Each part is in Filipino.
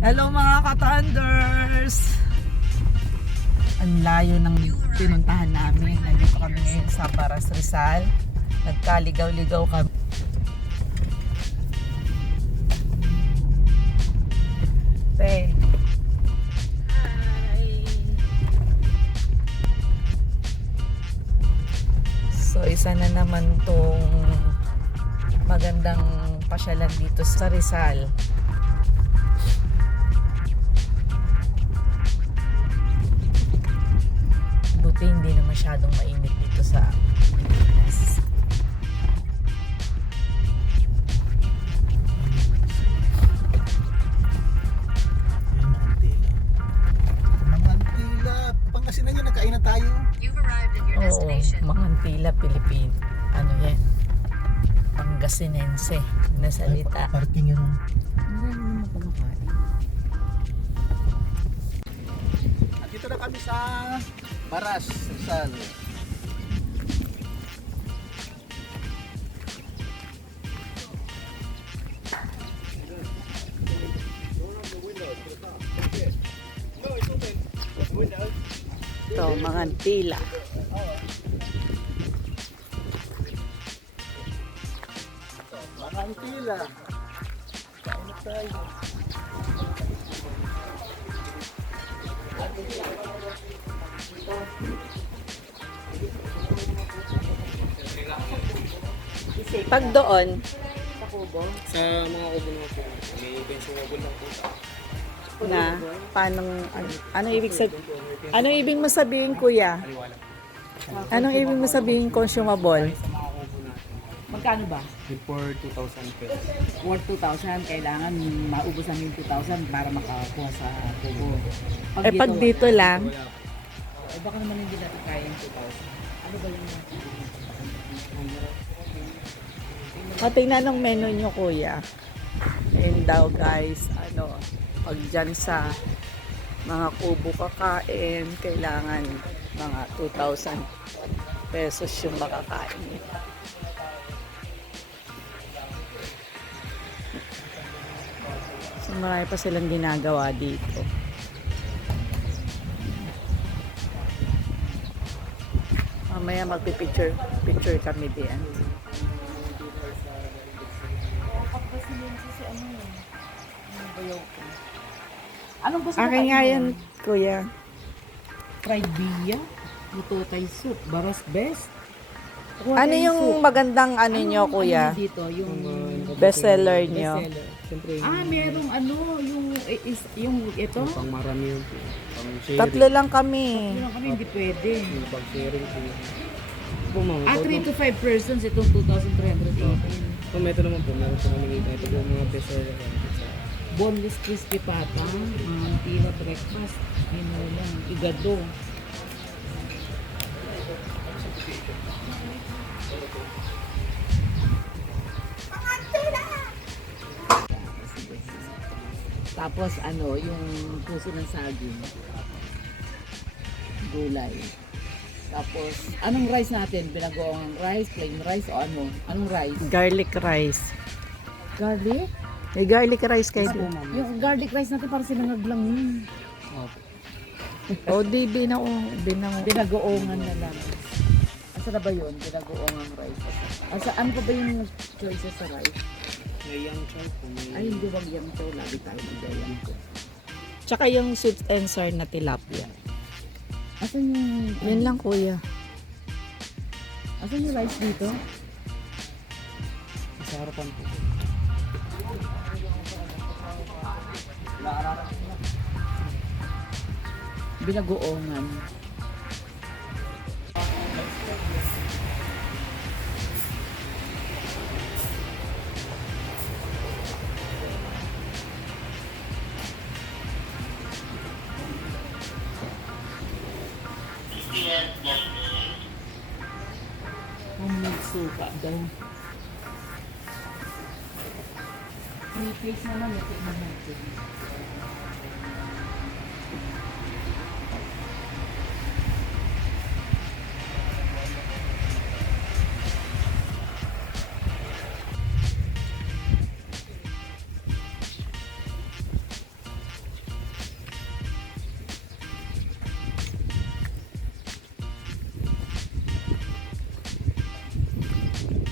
Hello mga ka-Thunders! Ang layo ng pinuntahan namin. Nandito kami ngayon sa Baras Rizal. Nagkaligaw-ligaw kami. Hi! So isa na naman tong magandang pasyalan dito sa Rizal. Buti hindi na masyadong mainit dito sa Pilipinas. Mangantila. Pangasinan yun, nagkain na tayo. You've arrived at your Oo, destination. Mangantila, Pilipino. Ano yan? Pangasinense na salita. Parking yun. Ano naman kumakain? At dito na kami sa Baras, Rizal. Ito, Mangantila. Mangantila. Kain na tayo. Pag doon, Sa mga kubo na po, may consumable lang po. na paano anong ibig mo sabihin, kuya? Anong ibig mo sabihin consumable? Sa mga kubo natin, Magkano ba? before 2,000 pesos. Worth 2,000. Kailangan maubos ang yung 2,000 para makakuha sa kubo. Pag dito lang, Wala po. baka naman hindi natin kaya yung 2,000. Ano ba yung tingnan ng menu nyo, kuya. Ayun daw, guys, pag dyan sa mga kubo kakain, kailangan mga 2,000 pesos yung makakain. So, marami pa silang ginagawa dito. Mamaya magpipicture kami diyan. Anong gusto Akin nga yan, kuya. Fried bia, lutotay soup, baras best. Ano yung magandang nyo, kuya? Dito, yung Bestseller nyo? bestseller. Siyempre, Merong yung ito. pang marami yun po. Pang sharing. Tatlo lang kami. Yung kami hindi pwede. Yung pang sharing po. Po ma'am. 3 to 5 persons itong 2,318. Kung ito naman po, meron po kami dito. Ito po yung mga bestseller po. Boneless crispy patang, tira breakfast, lang, igado. Tapos yung puso ng saging, gulay. Tapos, anong rice natin? Binagoong rice, plain rice, o ano? Anong rice? Garlic rice. Garlic? May garlic rice kayo din. Yung garlic rice natin para sinangag lang yun. O di Binagoongan na lang. Asa na ba yun? Binagoongan rice. Ano pa ba yung choices sa rice? May young chow po. Ay, hindi wag yung chow. Lagi tayo mag-dayang ko. Tsaka yung sweet and sour na tilapia. Asan yung... Yun lang, kuya. Asan yung rice dito? Sa harapan po. Binagoongan. Homemade suka daw. May place naman, ito natin.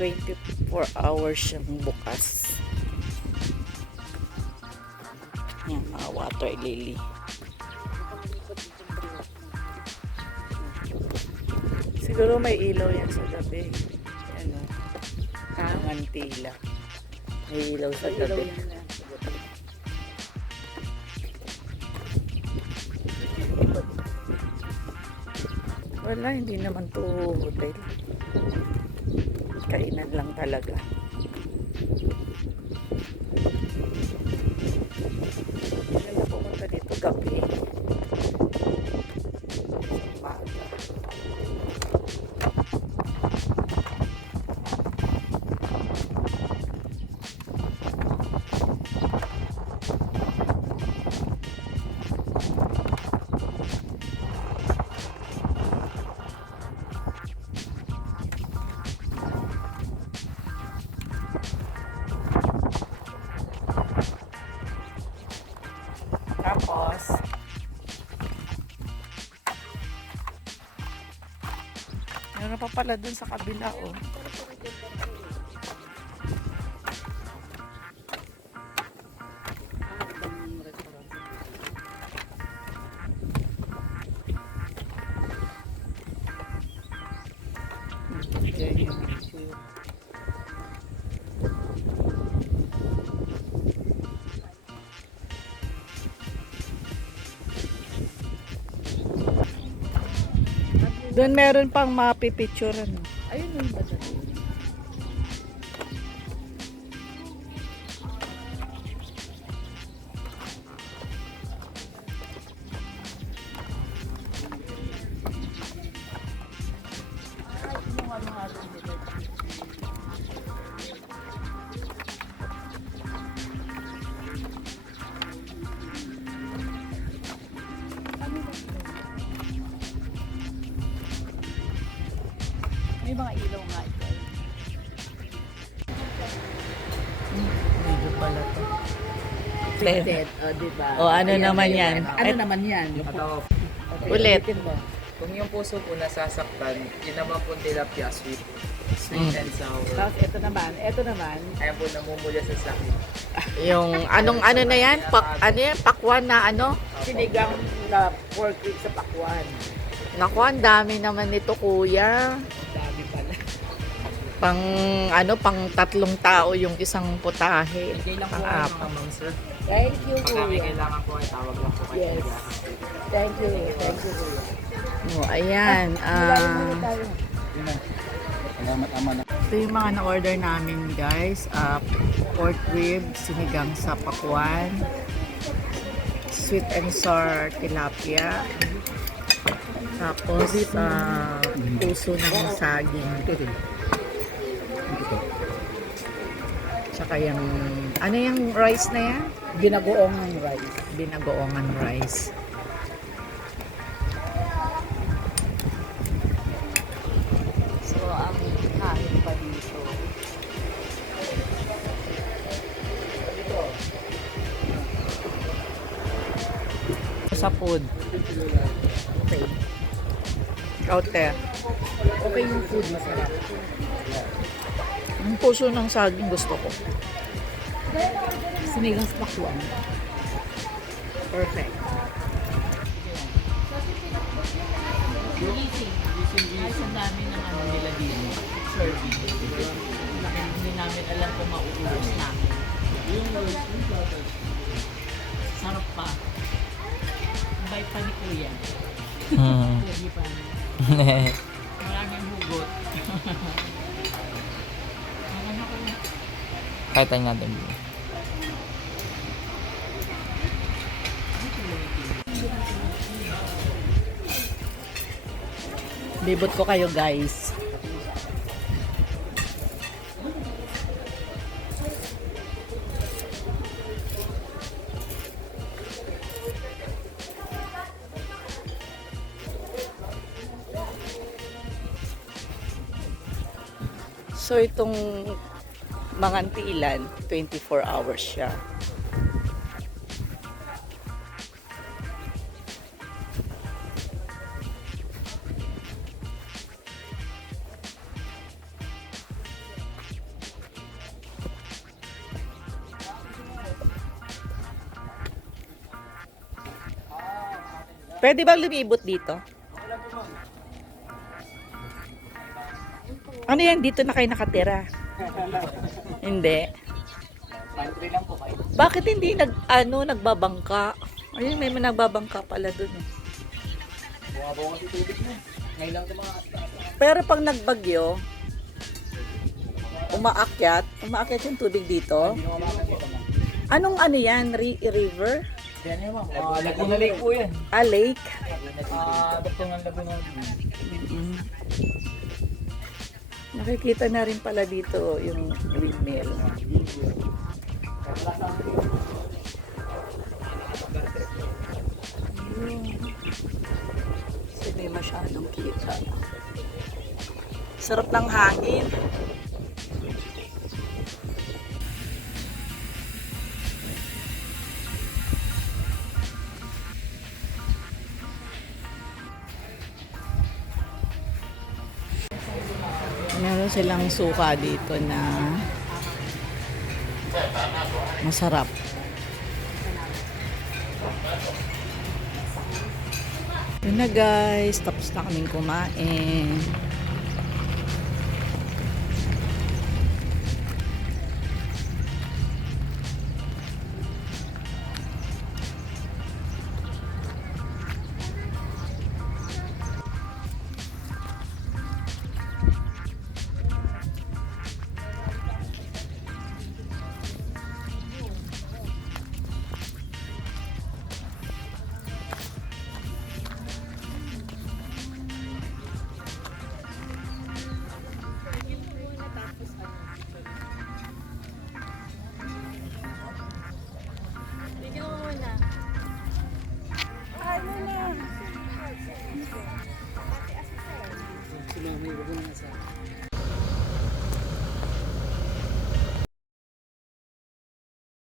24 hours siyang bukas. Yan, mga water lily. Siguro may ilaw yan sa gabi. Ano? Mantila. May ilaw sa gabi. Wala, hindi naman to hotel. Kainan lang talaga. Kaya pumunta dito gabi. Umaga. Tapos, meron pa pala dun sa kabila, oh. Doon meron pang mapipicture, ano. Ayun yung ba dyan? May mga ilaw nga ito. Medyo pala to. Limited, diba? O, ano naman yan? Ano naman yan? Ulit. Kung yung puso po nasasaktan, yun naman po tilapia sweet. Sweet Mm. and sour. Tapos ito naman. Kaya po namumula sa sakit. Yung, anong ano na yan? Ano yan? Pakwan na ano? Sinigang na pork rib sa pakwan. Naku, ang dami naman nito, kuya. Dami pala. Pang, pang 3 tao yung isang putahe. Hindi lang po Pang-apat. mga ma'am sir. Thank you, Pagka may kuya. kailangan po ay tawag lang po kayo. Yes. Thank you, kuya. Oh, ayan. Malayo muna tayo. Yun na. Salamat ama na. Ito yung mga na-order namin, guys. Pork rib, sinigang sa pakwan, sweet and sour tilapia, tapos puso ng saging. Tsaka yung, ano yung rice na yan? Ginagoong rice. Binagoongan rice. So, ang kain pa dito. Sa food. Okay. Out there. Okay yung food, masarap. Ang puso ng saging gusto ko. Sinigang sa pakwan. Perfect. Ay, sa dami ng ano nila dito. Serving. Hindi namin alam kung mauubos namin. Sarap pa. Bait pa ni Kuya. Lagi pa. Maraming hugot. Ano ko na? Kahit tayo natin. Libot ko kayo, guys. So, itong Mangantilan, 24 hours siya. Pwede ba lumibot dito? Ano yan? Dito na kayo nakatira? Hindi. Country lang po kayo. Bakit hindi nagbabangka? Ayun, may nagbabangka pala dun eh. Bumabaw kasi tubig mo. Ngayon lang tumakas. Pero pag nagbagyo, umaakyat yung tubig dito. Hindi naman makakita mo. Anong ano yan? River? Yan yan ma'am. Laguna Lake po yan. A lake? Dugtungan Laguna. Mm. Nakikita na rin pala dito yung windmill. Kasi may masyadong kita. Sarap ng hangin. Meron silang suka dito na masarap. Yun na guys, tapos na kaming kumain. Si mami, huwag mo na sa